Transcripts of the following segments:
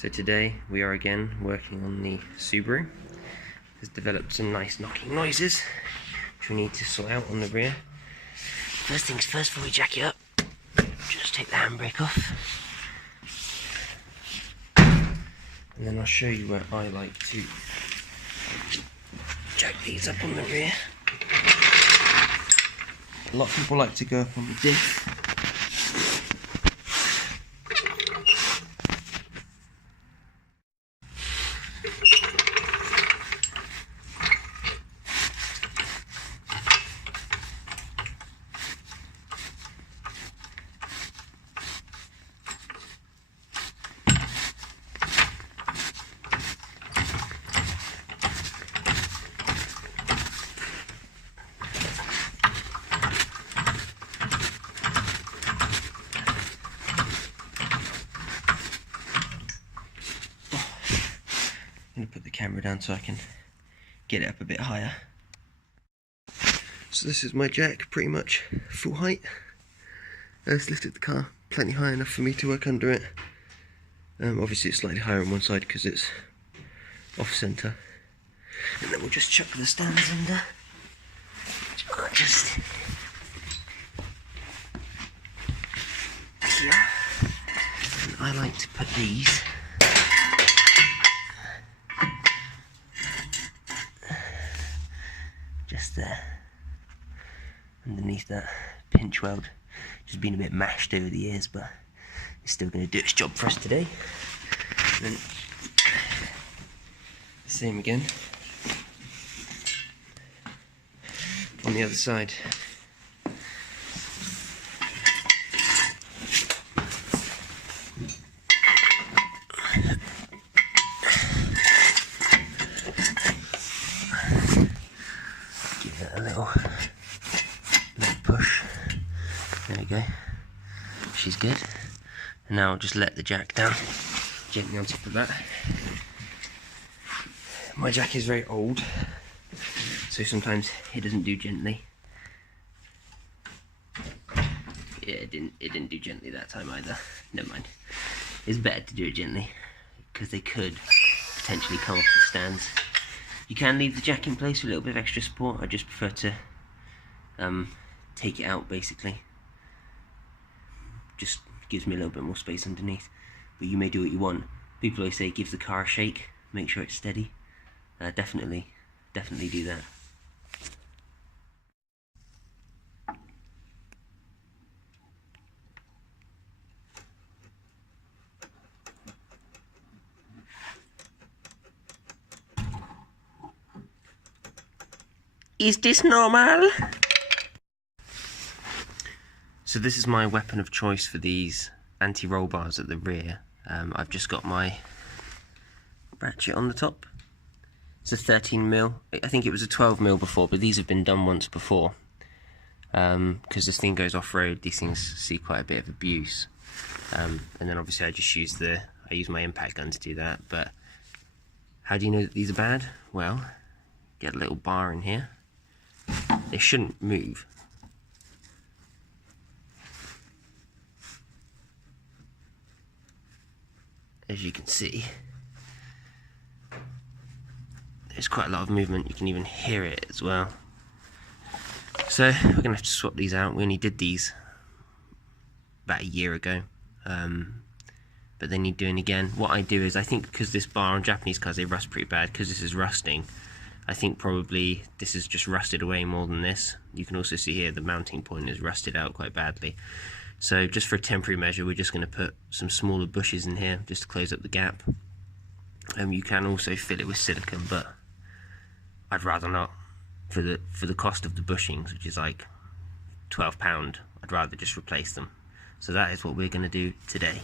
So today we are again working on the Subaru. Has developed some nice knocking noises which we need to sort out on the rear. First things first, before we jack it up, just take the handbrake off. And then I'll show you where I like to jack these up on the rear. A lot of people like to go up on the diff. I'm going to put the camera down so I can get it up a bit higher. So this is my jack, pretty much full height. Let's lift the car plenty high enough for me to work under it. Obviously it's slightly higher on one side because it's off centre. And then we'll just chuck the stands under. Just here. And I like to put these just there, underneath that pinch weld. Just been a bit mashed over the years, but it's still going to do its job for us today. And then the same again on the other side. A little push. There we go. She's good. And now I'll just let the jack down gently on top of that. My jack is very old, so sometimes it doesn't do gently. Yeah, it didn't do gently that time either. Never mind. It's better to do it gently because they could potentially come off the stands. You can leave the jack in place with a little bit of extra support. I just prefer to take it out basically. Just gives me a little bit more space underneath. But you may do what you want. People always say give the car a shake, make sure it's steady. Definitely do that. Is this normal? So this is my weapon of choice for these anti-roll bars at the rear. I've just got my ratchet on the top. It's a 13mm. I think it was a 12mm before, but these have been done once before. Because this thing goes off-road, these things see quite a bit of abuse. And then obviously I just use my impact gun to do that. But how do you know that these are bad? Well, get a little bar in here. They shouldn't move. As you can see, there's quite a lot of movement. You can even hear it as well. So we're going to have to swap these out. We only did these about a year ago, but they need doing again. What I do is, I think because this bar on Japanese cars, they rust pretty bad, because this is rusting, I think probably this is just rusted away more than this. You can also see here the mounting point is rusted out quite badly. So just for a temporary measure, we're just going to put some smaller bushes in here just to close up the gap. You can also fill it with silicone, but I'd rather not. For the cost of the bushings, which is like £12, I'd rather just replace them. So that is what we're going to do today.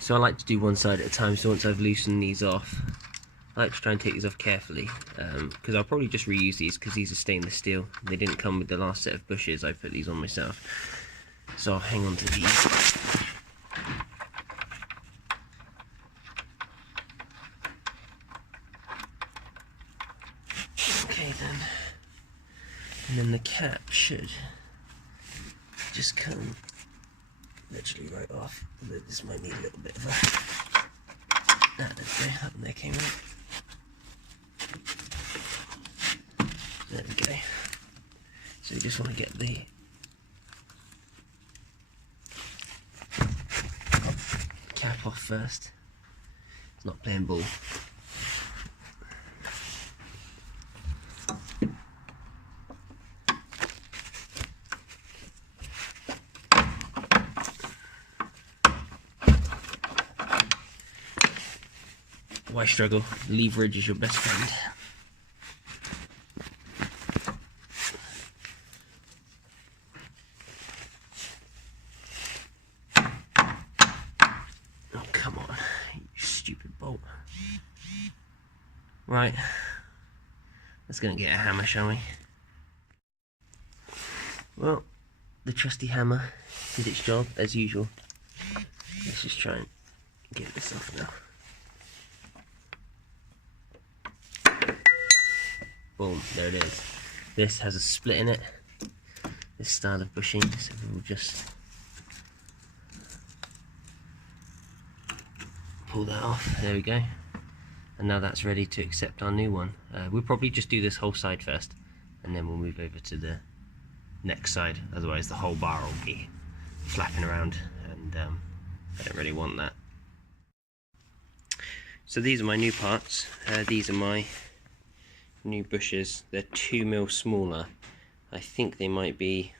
So I like to do one side at a time, so once I've loosened these off, I like to try and take these off carefully, because I'll probably just reuse these because these are stainless steel. They didn't come with the last set of bushes. I put these on myself. So I'll hang on to these. Okay then. And then the cap should just come literally right off. This might need a little bit of a... there we go, up and there came out. There we go. So you just want to get the cap off first. It's not playing ball. Why struggle? Leverage is your best friend. Oh, come on, you stupid bolt. Right, let's go and get a hammer, shall we? Well, the trusty hammer did its job as usual. Let's just try and get this off now. Boom, there it is. This has a split in it, this style of bushing, so we'll just pull that off. There we go. And now that's ready to accept our new one. We'll probably just do this whole side first, and then we'll move over to the next side. Otherwise the whole bar will be flapping around, and I don't really want that. So these are my new parts. These are my new bushes. They're 2mm smaller. I think they might be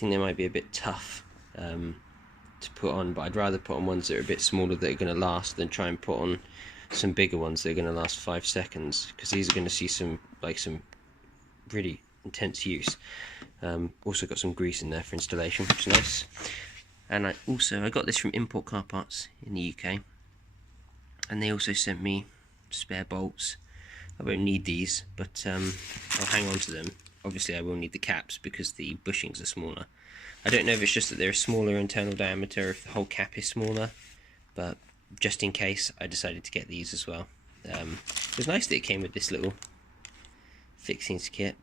a bit tough to put on, but I'd rather put on ones that are a bit smaller that are going to last than try and put on some bigger ones that are going to last 5 seconds, because these are going to see some really intense use. Also got some grease in there for installation, which is nice. And I got this from Import Car Parts in the UK, and they also sent me spare bolts. I won't need these, but I'll hang on to them. Obviously I will need the caps because the bushings are smaller. I don't know if it's just that they're a smaller internal diameter or if the whole cap is smaller, but just in case I decided to get these as well. It was nice that it came with this little fixings kit.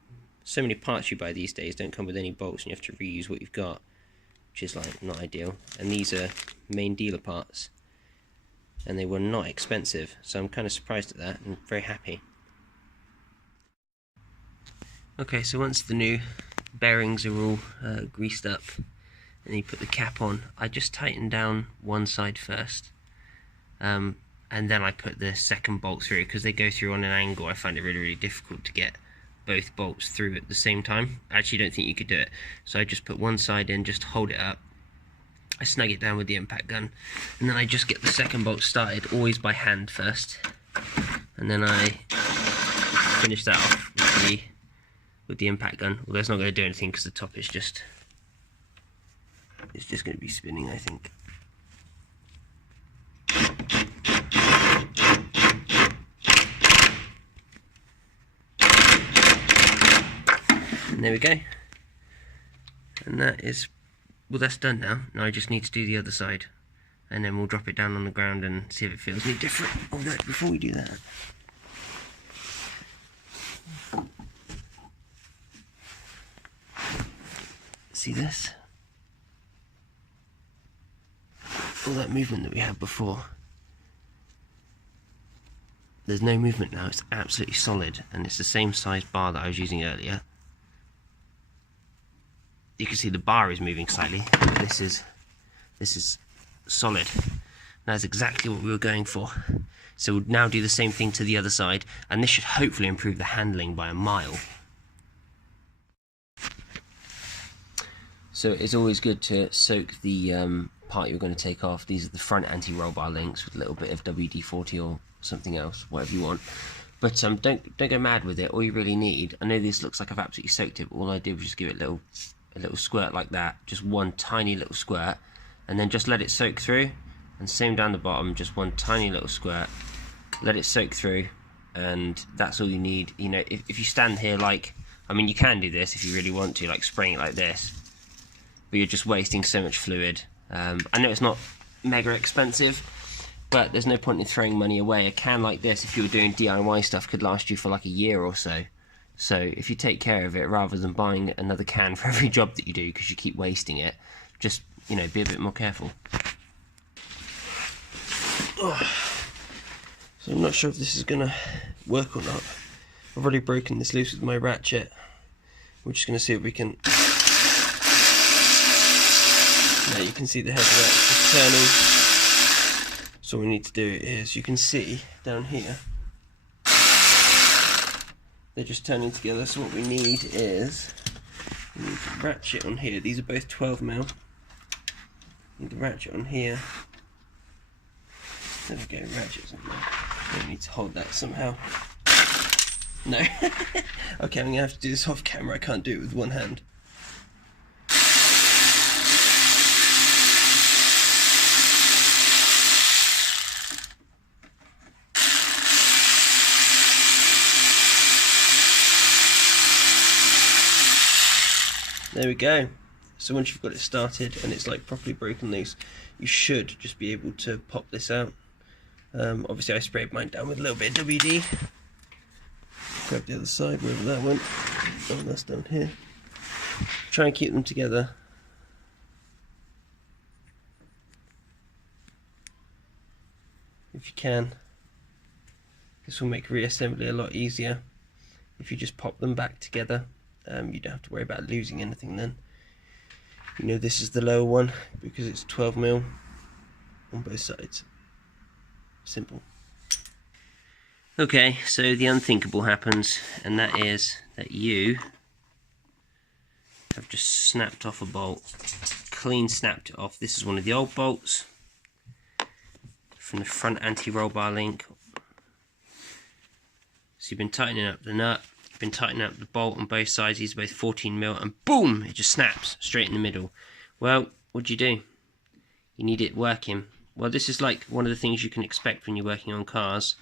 So many parts you buy these days don't come with any bolts and you have to reuse what you've got, which is like not ideal. And these are main dealer parts and they were not expensive, so I'm kind of surprised at that and very happy. Okay, so once the new bearings are all greased up and you put the cap on, I just tighten down one side first, and then I put the second bolt through. Because they go through on an angle, I find it really difficult to get both bolts through at the same time. I actually don't think you could do it, so I just put one side in, just hold it up, I snug it down with the impact gun, and then I just get the second bolt started, always by hand first, and then I finish that off with the impact gun. Although it's not going to do anything because the top is just going to be spinning, I think. And there we go. And that is, well, that's done now. Now I just need to do the other side, and then we'll drop it down on the ground and see if it feels any different. Oh no, before we do that, see this? All that movement that we had before, there's no movement now. It's absolutely solid, and it's the same size bar that I was using earlier. You can see the bar is moving slightly. This is solid. That's exactly what we were going for. So we'll now do the same thing to the other side, and this should hopefully improve the handling by a mile. So it's always good to soak the part you're going to take off. These are the front anti-roll bar links with a little bit of WD-40 or something else, whatever you want. But don't go mad with it. All you really need, I know this looks like I've absolutely soaked it, but all I did was just give it a little squirt like that, just one tiny little squirt, and then just let it soak through. And same down the bottom, just one tiny little squirt, let it soak through, and that's all you need. You know, if you stand here, like, I mean, you can do this if you really want to, like spraying it like this, but you're just wasting so much fluid. I know it's not mega expensive, but there's no point in throwing money away. A can like this, if you were doing DIY stuff, could last you for like a year or so. So if you take care of it, rather than buying another can for every job that you do because you keep wasting it, just you know, be a bit more careful. So I'm not sure if this is gonna work or not. I've already broken this loose with my ratchet. We're just gonna see if we can. Now you can see the head of that is turning. So what we need to do is, you can see down here, they're just turning together. So what we need is, we need the ratchet on here. These are both 12mm. Need the ratchet on here. There we go, ratchets on there. We need to hold that somehow. No. Okay, I'm gonna have to do this off camera. I can't do it with one hand. There we go. So once you've got it started and it's like properly broken loose, you should just be able to pop this out. Obviously I sprayed mine down with a little bit of WD. Grab the other side, wherever that went. Oh, that's down here. Try and keep them together. If you can. This will make reassembly a lot easier. If you just pop them back together, you don't have to worry about losing anything then. You know, this is the lower one because it's 12mm on both sides. Simple. Okay, so the unthinkable happens, and that is that you have just snapped off a bolt. Clean snapped it off. This is one of the old bolts from the front anti-roll bar link. So you've been tightening up the nut, you've been tightening up the bolt on both sides. These are both 14mm, and boom, it just snaps straight in the middle. Well, what do? You need it working. Well, this is like one of the things you can expect when you're working on cars.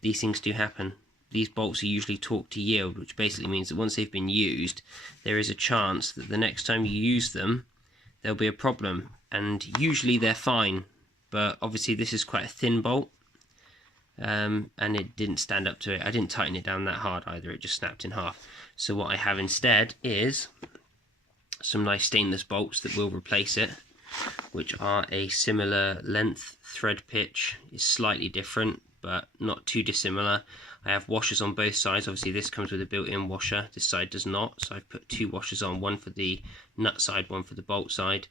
These things do happen. These bolts are usually torqued to yield, which basically means that once they've been used, there is a chance that the next time you use them, there'll be a problem. And usually they're fine, but obviously this is quite a thin bolt, and it didn't stand up to it. I didn't tighten it down that hard either, it just snapped in half. So what I have instead is some nice stainless bolts that will replace it, which are a similar length. Thread pitch is slightly different, but not too dissimilar. I have washers on both sides. Obviously this comes with a built-in washer, this side does not, so I've put two washers on, one for the nut side, one for the bolt side.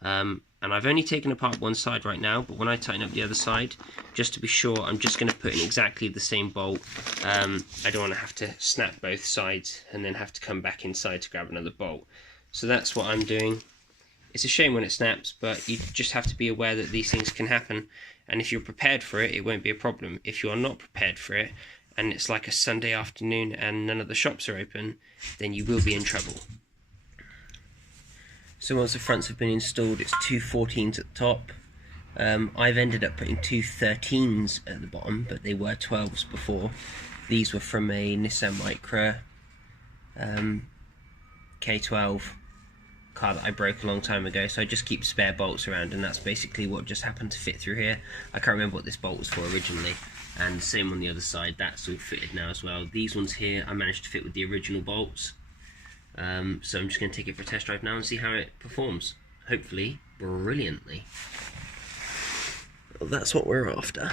And I've only taken apart one side right now, but when I tighten up the other side, just to be sure, I'm just going to put in exactly the same bolt. I don't want to have to snap both sides and then have to come back inside to grab another bolt. So that's what I'm doing. It's a shame when it snaps, but you just have to be aware that these things can happen, and if you're prepared for it, it won't be a problem. If you are not prepared for it, and it's like a Sunday afternoon and none of the shops are open, then you will be in trouble. So once the fronts have been installed, it's two 14s at the top. I've ended up putting two 13s at the bottom, but they were 12s before. These were from a Nissan Micra K12 car that I broke a long time ago, so I just keep spare bolts around, and that's basically what just happened to fit through here. I can't remember what this bolt was for originally, and same on the other side, that's all fitted now as well. These ones here I managed to fit with the original bolts, so I'm just going to take it for a test drive now and see how it performs. Hopefully brilliantly. Well, that's what we're after.